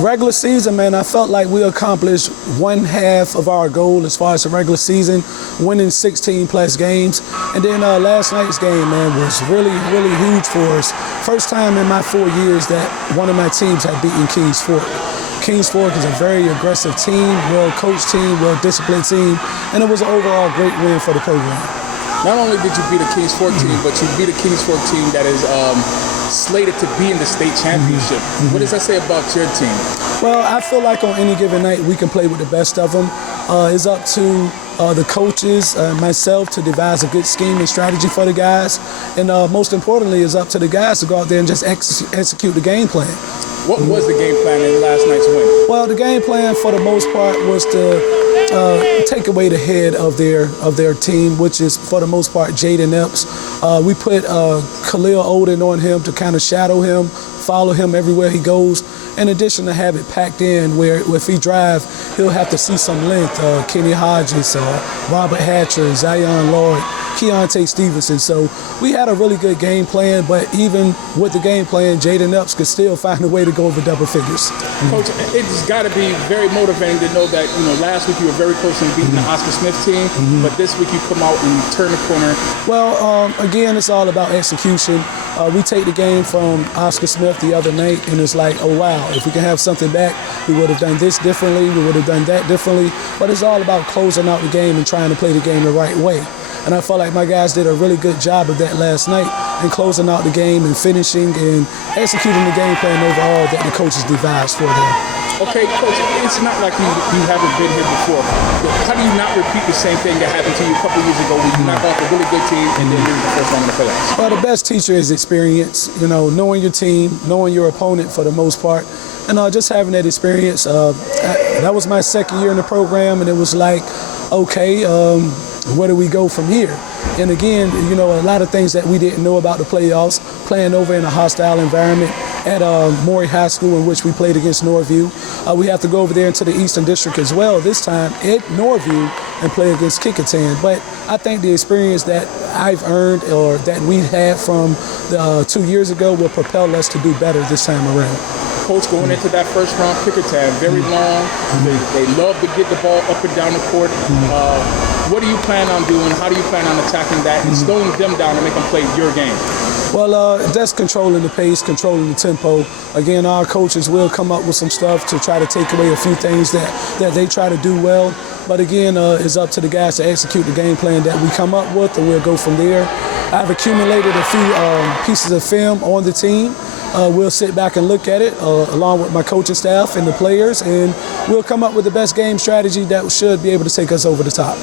Regular season, man, I felt like we accomplished one half of our goal as far as the regular season, winning 16-plus games. And then last night's game, man, was really, really huge for us. First time in my 4 years that one of my teams had beaten Kings Fork. Kings Fork is a very aggressive team, well-coached team, well-disciplined team, and it was an overall great win for the program. Not only did you beat a Kings Fork team, but you beat a Kings Fork team that is slated to be in the state championship. What does that say about your team? Well, I feel like on any given night we can play with the best of them. It's up to the coaches, myself, to devise a good scheme and strategy for the guys. And most importantly, it's up to the guys to go out there and just execute the game plan. What was the game plan in last night's win? Well, the game plan for the most part was to take away the head of their team, which is for the most part Jaden Epps. We put Khalil Odin on him to kind of shadow him, follow him everywhere he goes. In addition to have it packed in where if he drive, he'll have to see some length. Kenny Hodges, Robert Hatcher, Zion Lloyd, Keontae Stevenson. So we had a really good game plan, but even with the game plan, Jaden Epps could still find a way to go over double figures. Coach, it's got to be very motivating to know that, last week you were very close in beating the Oscar Smith team, but this week you come out and turn the corner. Well, again, it's all about execution. We take the game from Oscar Smith the other night, and it's like, oh, wow, if we can have something back, we would have done this differently, we would have done that differently. But it's all about closing out the game and trying to play the game the right way. And I felt like my guys did a really good job of that last night in closing out the game and finishing and executing the game plan overall that the coaches devised for them. Okay, Coach, it's not like you haven't been here before. How do you not repeat the same thing that happened to you a couple years ago when you knock off a really good team and then lose the first round in the playoffs? Well, the best teacher is experience, knowing your team, knowing your opponent for the most part, and just having that experience. That was my second year in the program, and it was like, okay, where do we go from here? And again, a lot of things that we didn't know about the playoffs, playing over in a hostile environment at Maury High School, in which we played against Northview. We have to go over there into the Eastern District as well, this time at Northview, and play against Kecoughtan. But I think the experience that I've earned or that we had from 2 years ago will propel us to do better this time around. Coach, going into that first round, Kecoughtan, very long. They love to get the ball up and down the court. What do you plan on doing? How do you plan on attacking that and slowing them down and make them play your game? Well, that's controlling the pace, controlling the tempo. Again, our coaches will come up with some stuff to try to take away a few things that they try to do well. But again, it's up to the guys to execute the game plan that we come up with, and we'll go from there. I've accumulated a few pieces of film on the team. We'll sit back and look at it along with my coaching staff and the players, and we'll come up with the best game strategy that should be able to take us over the top.